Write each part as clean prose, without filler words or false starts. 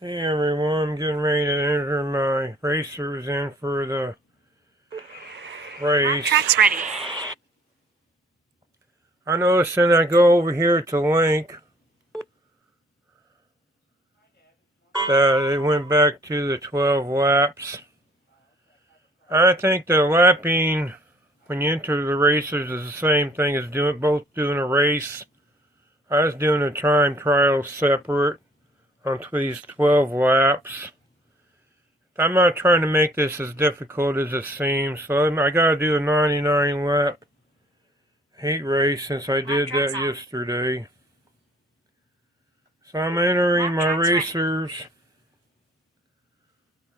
Hey everyone, I'm getting ready to enter my racers in for the race. Track's ready. I noticed when I go over here to link that it went back to the 12 laps. I think the lapping when you enter the racers is the same thing as both doing a race. I was doing a time trial separate on these 12 laps. I'm not trying to make this as difficult as it seems, so I gotta do a 99 lap heat race since I did that yesterday. So I'm entering my racers.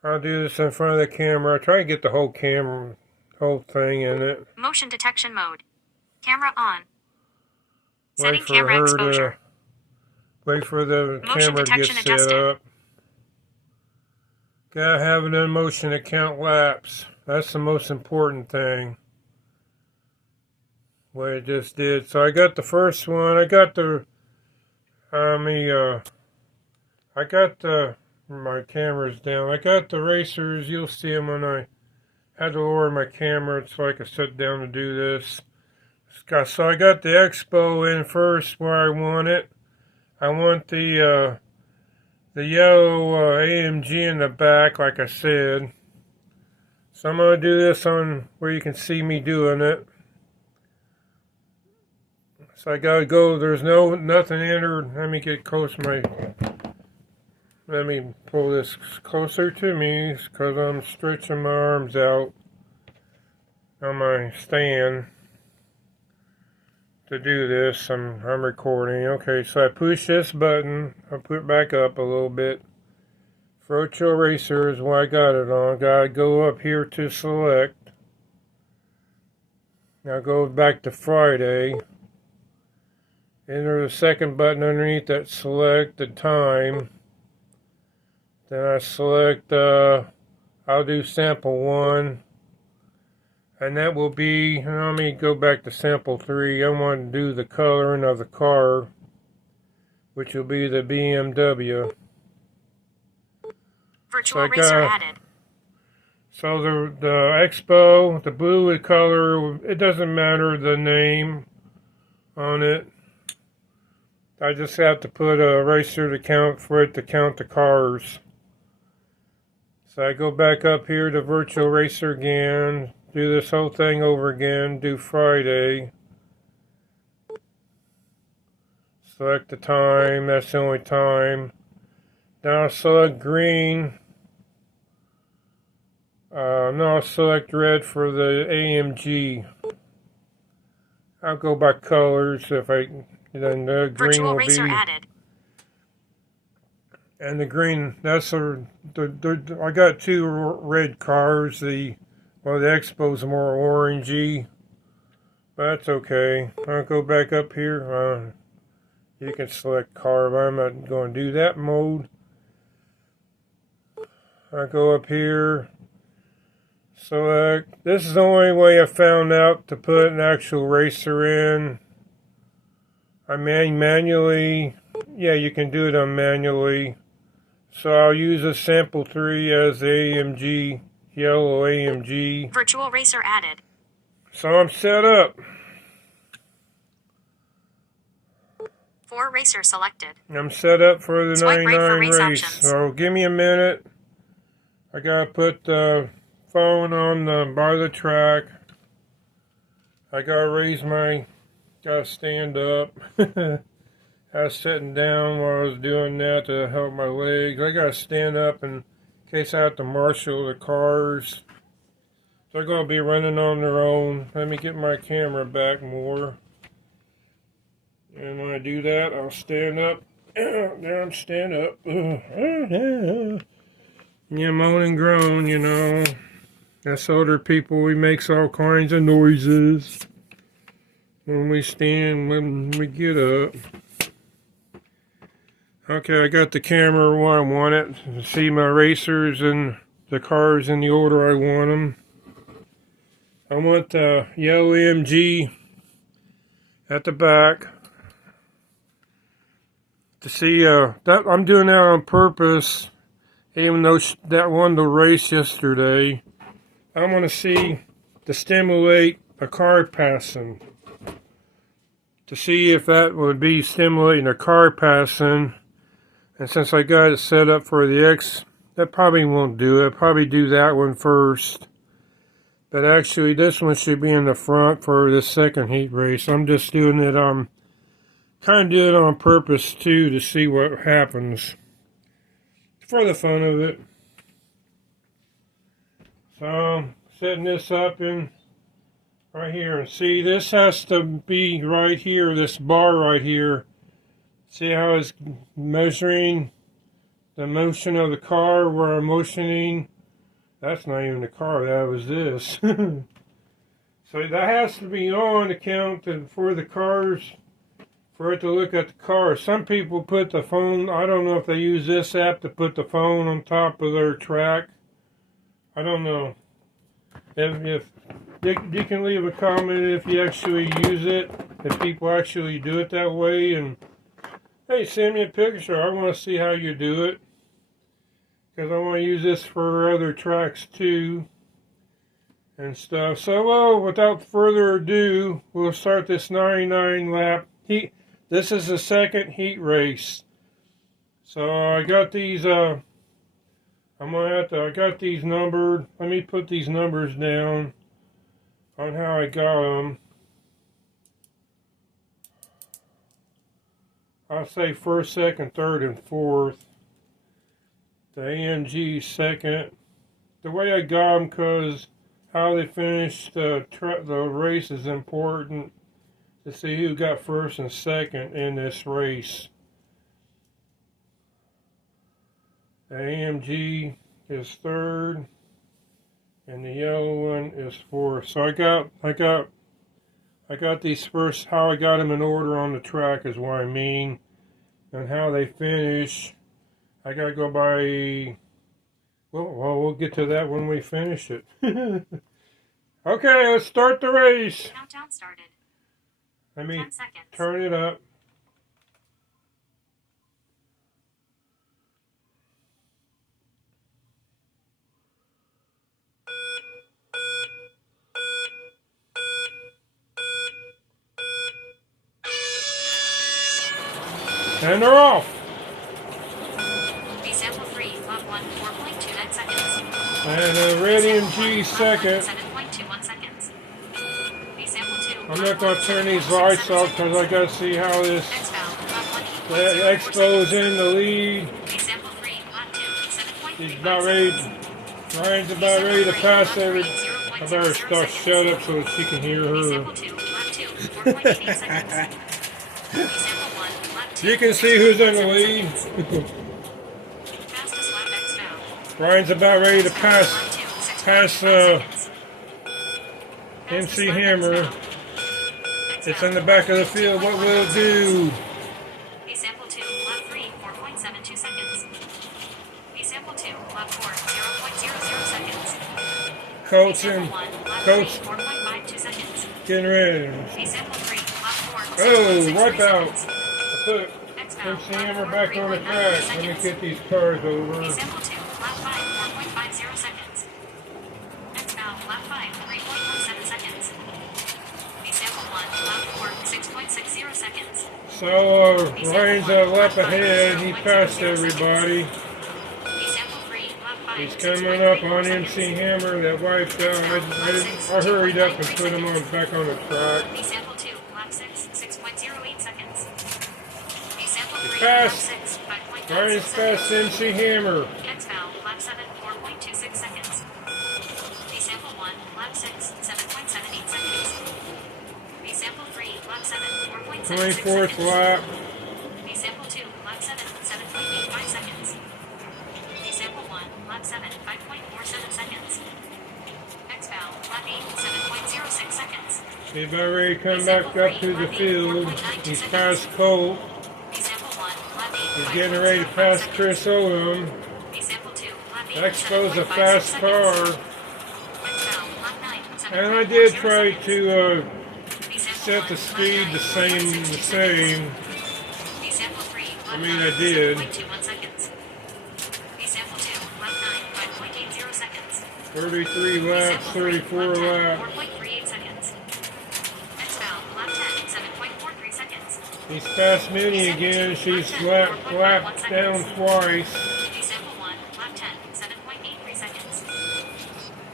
I'll do this in front of the camera. I try to get the whole thing in it. Motion detection mode. Camera on. Setting camera exposure. Wait for the camera to get set up. Gotta have it in motion to count laps. That's the most important thing. What I just did. So I got the first one. I got my camera's down. I got the racers. You'll see them when I had to lower my camera so I could sit down to do this. So I got the Expo in first where I want it. I want the yellow AMG in the back, like I said. So I'm going to do this on where you can see me doing it. So I gotta go. There's nothing entered. Let me get close let me pull this closer to me because I'm stretching my arms out on my stand to do this. I'm recording. Okay, so I push this button. I put it back up a little bit. Virtual Racer is what I got it on. Gotta go up here to select. Now go back to Friday. Enter the second button underneath that, select the time. Then I select, I'll do sample 1. And that will be, let me go back to sample 3. I want to do the coloring of the car, which will be the BMW. Virtual Racer added. So the Expo, the blue color, it doesn't matter the name on it. I just have to put a racer to count for it to count the cars. So I go back up here to Virtual Racer again, do this whole thing over again, do Friday. Select the time, that's the only time. Now I'll select green. Now I'll select red for the AMG. I'll go by colors if I... Then the green will be added. And the green, that's I got 2 red cars. The Expo's more orangey, but that's okay. I'll go back up here. You can select car, but I'm not going to do that mode. I go up here, select. This is the only way I found out to put an actual racer in. I manually, yeah, you can do it on manually. So I'll use a sample 3 as the AMG, yellow AMG. Virtual Racer added. So I'm set up. 4 racer selected. I'm set up for the Swipe 99 right for race. options. So give me a minute. I gotta put the phone on by the track. I gotta stand up. I was sitting down while I was doing that to help my legs. I gotta stand up in case I have to marshal the cars. They're gonna be running on their own. Let me get my camera back more. And when I do that, I'll stand up. There I'm stand up. Yeah, moan and groan, you know. Us older people, we makes all kinds of noises when we stand, when we get up. Okay, I got the camera where I want it to see my racers and the cars in the order I want them. I want the yellow AMG at the back. to see that I'm doing that on purpose, even though that won the race yesterday. I want to see to stimulate a car passing, to see if that would be stimulating a car passing. And since I got it set up for the X, that probably won't do it. I'll probably do that one first. But actually, this one should be in the front for the second heat race. I'm just doing it kind of doing it on purpose too, to see what happens, for the fun of it. So I'm setting this up in right here, and see, this has to be right here, this bar right here. See how it's measuring the motion of the car where I'm motioning? That's not even the car, that was this. So that has to be on to count for the cars, for it to look at the car. Some people put the phone, I don't know if they use this app to put the phone on top of their track. I don't know. If you can leave a comment if you actually use it, if people actually do it that way, and hey, send me a picture. I want to see how you do it, because I want to use this for other tracks too and stuff. So, well, without further ado, we'll start this 99 lap heat. This is the second heat race. So I got these, I got these numbered. Let me put these numbers down on how I got them. I'll say first, second, third, and fourth. The AMG second. The way I got them, because how they finished the race is important to see who got first and second in this race. The AMG is third, and the yellow one is fourth. So I got these first. How I got them in order on the track is what I mean, and how they finish. I gotta go by. Well, we'll get to that when we finish it. Okay, let's start the race. Countdown started. Let me 10 seconds. turn it up. And they're off. B sample 3, lap 1, 4.29 seconds. And Radium G second. 7.21 seconds. B sample 2. I'm not going to turn these lights off because I got to see how this Expo's in the lead. B sample 3, lap 2, 7.35 He's about ready. Ryan's about ready to pass every. I better start shut up so that she can hear B her. sample 2, lap 2, 4.88 seconds. B sample 1, lap 2. You can see who's in the lead. Fastest lap Expo. Ryan's about ready to pass MC Hammer. It's in the back of the field. What will it do? B sample 2, lap 3, 4.72 seconds. B sample 2, lap 4, 0.00 seconds. Coach B and sample 1, lap Coach 3, 4.52 seconds. getting ready. B sample 3, lap 4, Oh, 6.63 wipe out. seconds. I put Expo, MC lap Hammer 4, back on the 3.93 track. Let me seconds. get these cars B over. sample 2, lap 5, 4.50 seconds. Expo, lap 5, 3.17 seconds. B sample 1, lap 4, 6.60 seconds. So Ryan's a lap ahead. He passed everybody. B sample 3, lap 5, He's coming up on MC Hammer that wiped out. I hurried up and put him back on the track. B sample 2, lap 6, 6.08 seconds. B sample 3, lap passed. 6, 5.96 Ryan's seconds. passed MC Hammer. Expo, lap 7, 4.26 seconds. B sample 1, lap 6, 7.78 seconds. B sample 3, lap 7, 4.76 24th seconds. lap. B sample 2, lap 7, 7.85 seconds. B sample 1, lap 7, 5.47 seconds. Expo, lap 8, 7.06 seconds. He's about ready to come back up to the field. He's past Colt. B sample 1, lap 8, He's getting ready to 5.05 pass seconds. Chris Odom. B sample 2, lap 8, Expo's a 7.56 fast seconds. car. Expo, lap 9, And I did 7.40 try seconds. to B sample set 1, the lap speed 9, the 4.62 same. B sample 3, I mean, I did. 7.21 seconds. B sample 2, lap 9, 5.80 seconds. 33 laps, 34 laps. 4.38 seconds. Next valve, lap 10, 7.43 seconds. He's past Minnie again. She's lapped down twice. B sample 1, lap 10, 7.83 seconds.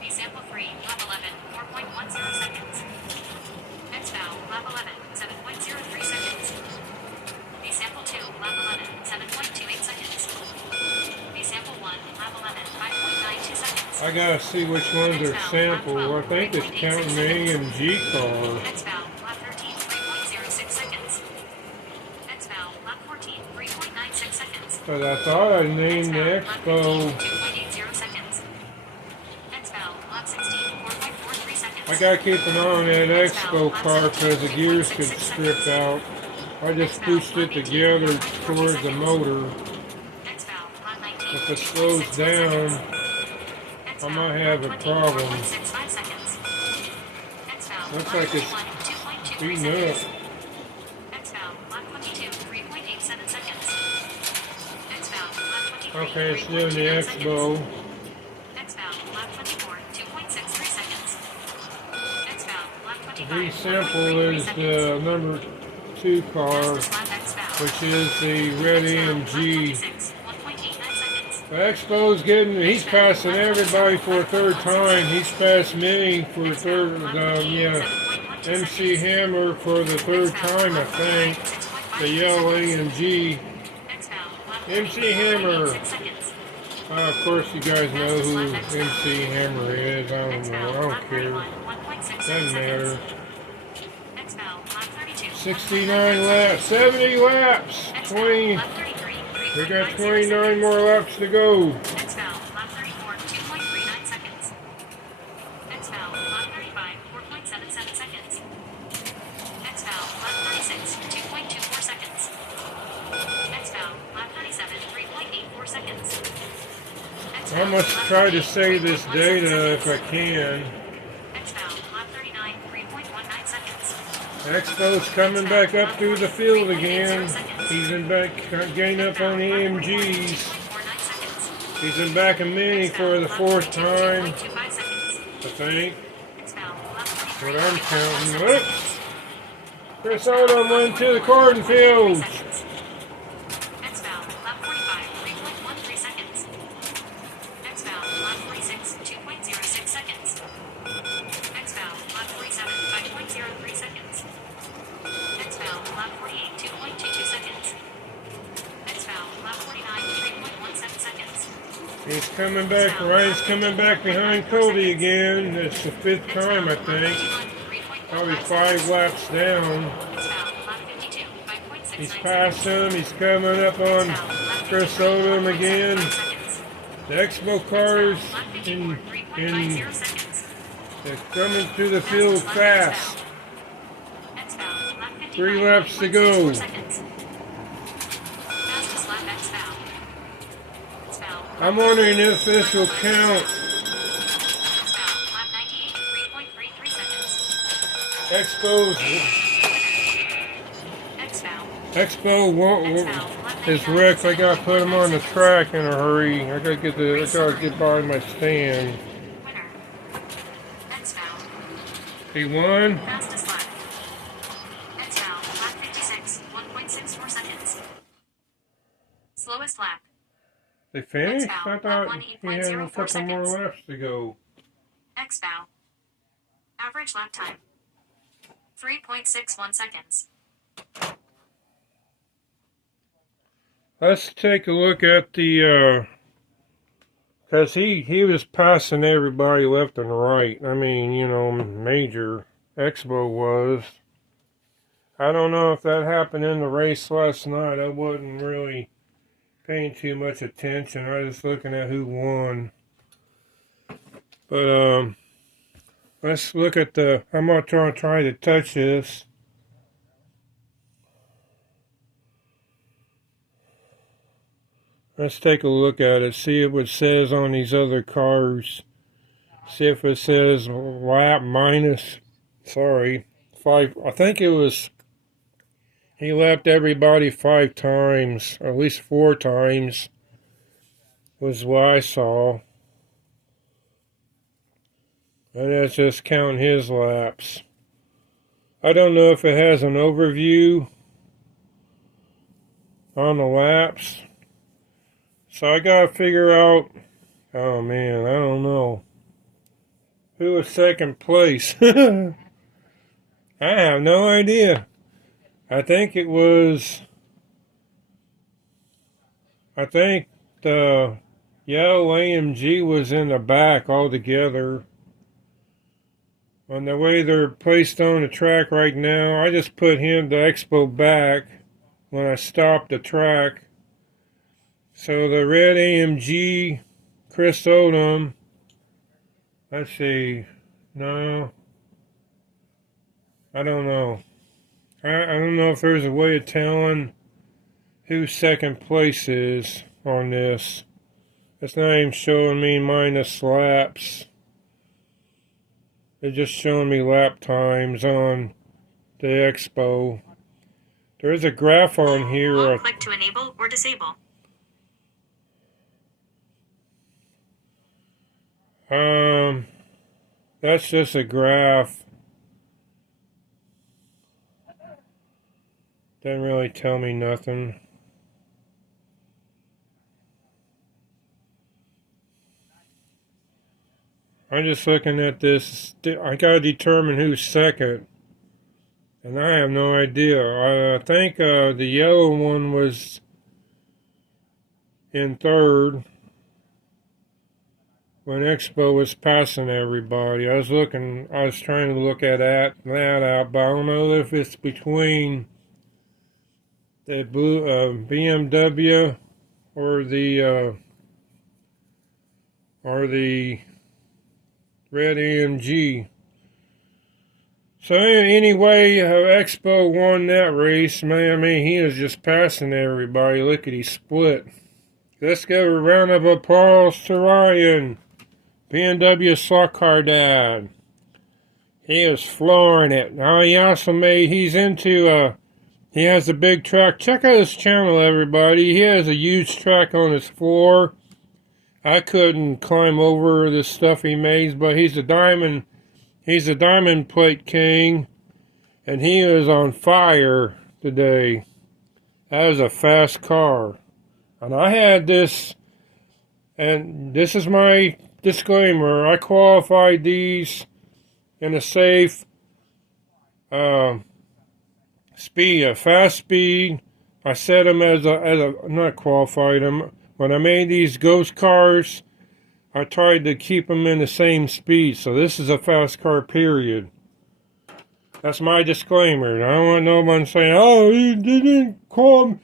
B sample 3, lap 11, 4.10 seconds. Next valve, lap 11, 7.03 seconds. B sample 2, lap 11, 7.28 seconds. B sample 1, lap 11, 5.92 seconds. I gotta see which ones are sample. I think it's counting the AMG car. Next valve, lap 13, 3.06 seconds. Next valve, lap 14, 3.96 seconds. But I thought I named the Lap 15, Expo. 2.80 seconds. Next valve, lap 16, 4.43 seconds. I gotta keep an eye on that Expo car because the gears could strip out. I just pushed it together towards the motor. Next valve, lap 19, If it slows 2.61 down, seconds. Next I valve, might have a lap 20, problem. 4.65 seconds. Next valve, Looks lap like it's 21, 2.23 beating seconds. up. Next valve, lap 22, 3.87 seconds. Next valve, lap 23, Okay, it's doing the 3.29 seconds. Expo. Next valve, lap 24, 2.63 seconds. Next valve, lap 25, The sample 1.33 is seconds. the number 2 car, Fastest lap X valve. which is the red AMG. 26, 1.89 seconds. The Expo's he's passing everybody for a third time. He's passed Minnie for a third, MC Hammer for the third time, I think. The yellow AMG. MC Hammer. Of course, you guys know who MC Hammer is. I don't know. I don't care. Doesn't matter. 69 laps. 70 laps. 20. We got 29 more laps to go. Next valve, lap 34, 2.39 seconds. Next valve, lap 35, 4.77 seconds. Next valve, lap 36, 2.24 seconds. Next valve, lap 37, 3.84 seconds. Next I valve, must lap try to 38, save this 3.17 data if I seconds. can. Next valve, lap 39, 3.19 seconds. Expo's coming back up through the field again. He's in back, getting up on the AMGs. 2.49 seconds. He's in back of Minnie for the fourth time, 2.25 seconds. I think. Next valve, lap 43, What I'm counting. 3.17 Oops. seconds. Chris Odom went to the cornfields. Seconds. Next valve, lap 45, 3.13 seconds. Next valve, lap 46, 2.06 seconds. Next valve, lap 47, 5.03 seconds. Next valve, lap 48, 2.22 seconds. Next valve, lap 49, 3.17 seconds. He's coming back, Ryan's coming back behind Cody again. It's the fifth Next time, I valve, lap think. 51, 3.15 Probably seconds. 5 laps down. Next valve, lap 52, 5.69 He's seconds. past him. He's coming up Next on valve, lap Chris 53, Odom again. 1.75 seconds. The Expo cars Lap 54, in 3.50 seconds. they're coming to the field fast. Next valve, lap 55, 3 laps to go. 1.64 seconds. Fastest lap X valve. Next valve, I'm wondering if this will count. next valve, lap 98, 3.33 seconds. Expo's Next valve, Expo is wrecked. I gotta put him on the track in a hurry. I gotta get by my stand. winner. Next valve, He won. fastest lap. Next valve, lap 56, 1.64 seconds. Slowest lap. They finished? I thought he had a couple more laps to go. X valve. Average lap time. 3.61 seconds. Let's take a look at the, cause he was passing everybody left and right. I mean, you know, major Expo was. I don't know if that happened in the race last night. I wasn't really paying too much attention. I was just looking at who won. But, let's look at I'm gonna try to touch this. Let's take a look at it, see what it says on these other cars. See if it says lap minus, 5, I think it was He lapped everybody 5 times, or at least 4 times, was what I saw. And that's just counting his laps. I don't know if it has an overview on the laps. So I gotta figure out, oh man, I don't know. Who was second place? I have no idea. I think the yellow AMG was in the back altogether. On the way they're placed on the track right now, I just put the Expo back when I stopped the track. So the red AMG, Chris Odom, let's see, no, I don't know. I don't know if there's a way of telling who second place is on this. It's not even showing me minus laps. It's just showing me lap times on the Expo. There is a graph on here. Click to enable or disable. That's just a graph. Doesn't really tell me nothing. I'm just looking at this. I gotta determine who's second. And I have no idea. I think the yellow one was in third when Expo was passing everybody. I was trying to look at that out, but I don't know if it's between the blue BMW or the red AMG. So anyway, Expo won that race. Man, I mean, he was just passing everybody. Lickety split. Let's give a round of applause to Ryan, BMW Slot Car Dad. He is flooring it. Now he has a big track. Check out his channel, everybody. He has a huge track on his floor. I couldn't climb over the stuff he makes, but he's a diamond plate king, and he is on fire today. That is a fast car. And I had this, and this is my disclaimer. I qualified these in a safe speed, a fast speed. I set them not qualified them. When I made these ghost cars, I tried to keep them in the same speed. So this is a fast car, period. That's my disclaimer. I don't want no one saying, oh, he didn't run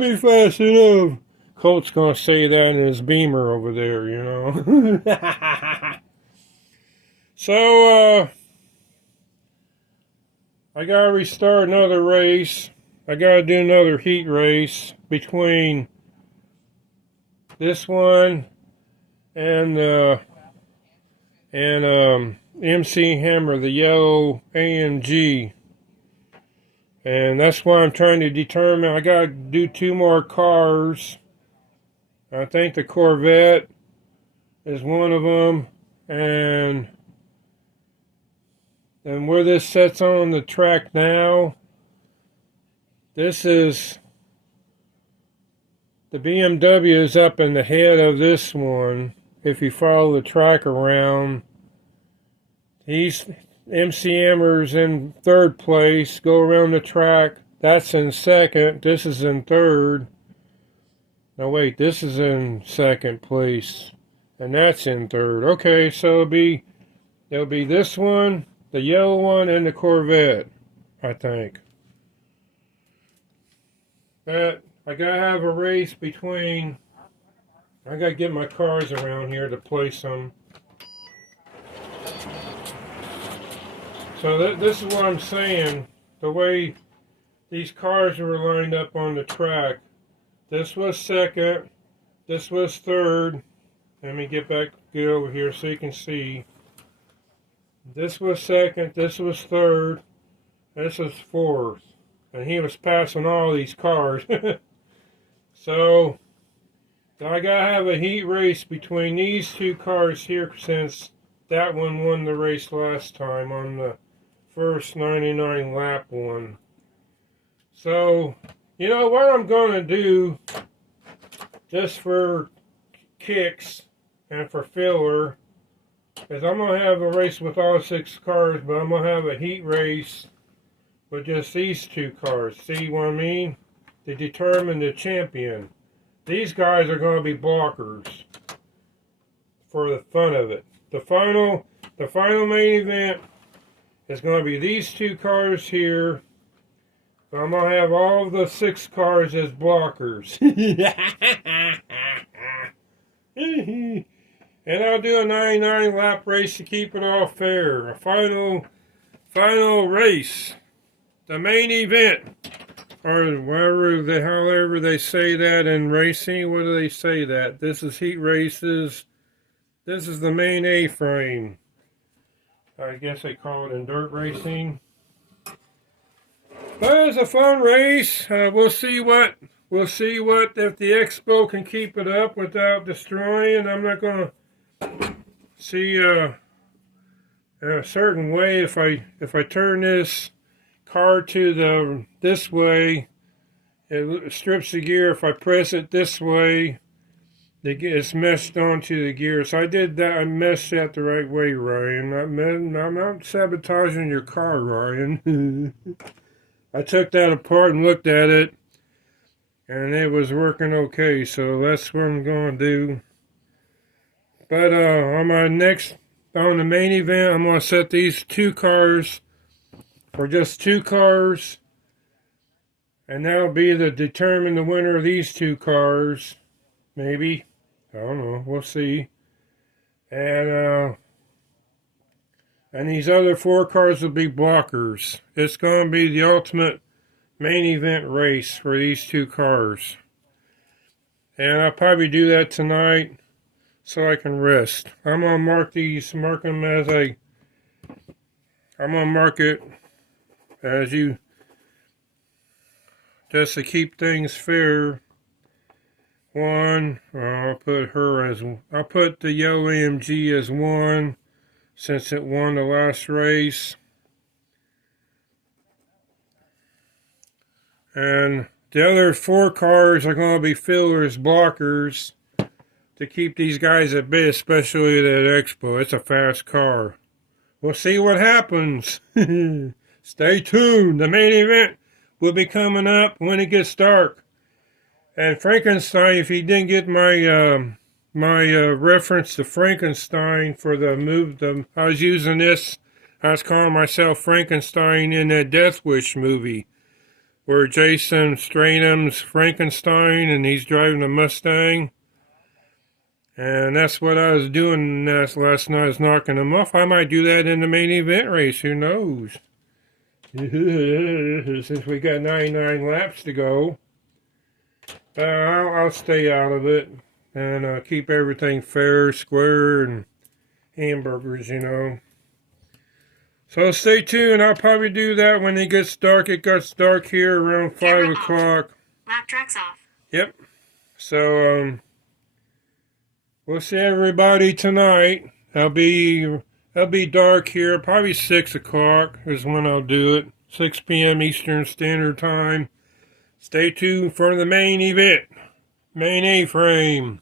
me fast enough. Colt's going to say that in his Beamer over there, you know. So, I got to restart another race. I got to do another heat race between this one and MC Hammer, the yellow AMG. And that's why I'm trying to determine. I got to do 2 more cars. I think the Corvette is one of them. And where this sets on the track now, this is... The BMW is up in the head of this one. If you follow the track around, MC Hammer's in third place. Go around the track. That's in second. This is in third. No, wait. This is in second place, and that's in third. Okay, so it'll be this one, the yellow one, and the Corvette, I think. But I gotta have a race between. I gotta get my cars around here to place them. So this is what I'm saying. The way these cars were lined up on the track. This was second. This was third. Let me get over here so you can see. This was second. This was third. This was fourth. and he was passing all these cars. So I gotta have a heat race between these two cars here, since that one won the race last time on the first 99 lap one. So, you know what I'm gonna do, just for kicks and for filler, is I'm gonna have a race with all 6 cars, but I'm gonna have a heat race with just these 2 cars. See what I mean? To determine the champion. These guys are going to be blockers for the fun of it. The final main event is going to be these 2 cars here. So I'm going to have all of the 6 cars as blockers. And I'll do a 99 lap race to keep it all fair. A final race. The main event. Or however they say that in racing. What do they say that? This is heat races. This is the main A-frame. I guess they call it in dirt racing. But it's a fun race. We'll see what if the Expo can keep it up without destroying. I'm not gonna see in a certain way if I turn this car to this way, it strips the gear. If I press it this way, it's meshed onto the gear. So I did that. I meshed that the right way, Ryan. I'm not sabotaging your car, Ryan. I took that apart and looked at it, and it was working okay. So that's what I'm going to do. But on the main event, I'm going to set these 2 cars for just 2 cars, and that'll be to determine the winner of these 2 cars. Maybe, I don't know. We'll see. And these other 4 cars will be blockers. It's going to be the ultimate main event race for these 2 cars. And I'll probably do that tonight so I can rest. I'm going to mark them as I'm going to mark it as just to keep things fair. I'll put the yellow AMG as 1, since it won the last race. And the other 4 cars are going to be fillers, blockers, to keep these guys at bay, especially that Expo. It's a fast car. We'll see what happens. Stay tuned. The main event will be coming up when it gets dark. And Frankenstein, if you didn't get my reference to Frankenstein for I was using this. I was calling myself Frankenstein in that Death Wish movie, where Jason Statham's Frankenstein and he's driving a Mustang. And that's what I was doing last night. I was knocking them off. I might do that in the main event race. Who knows? Since we got 99 laps to go. I'll stay out of it and keep everything fair, square, and hamburgers, you know. So stay tuned. I'll probably do that when it gets dark. It gets dark here around 5 o'clock. Lap tracks off. Yep. So we'll see everybody tonight. I'll be dark here. Probably 6 o'clock is when I'll do it. 6 p.m. Eastern Standard Time. Stay tuned for the main event. Main A-frame.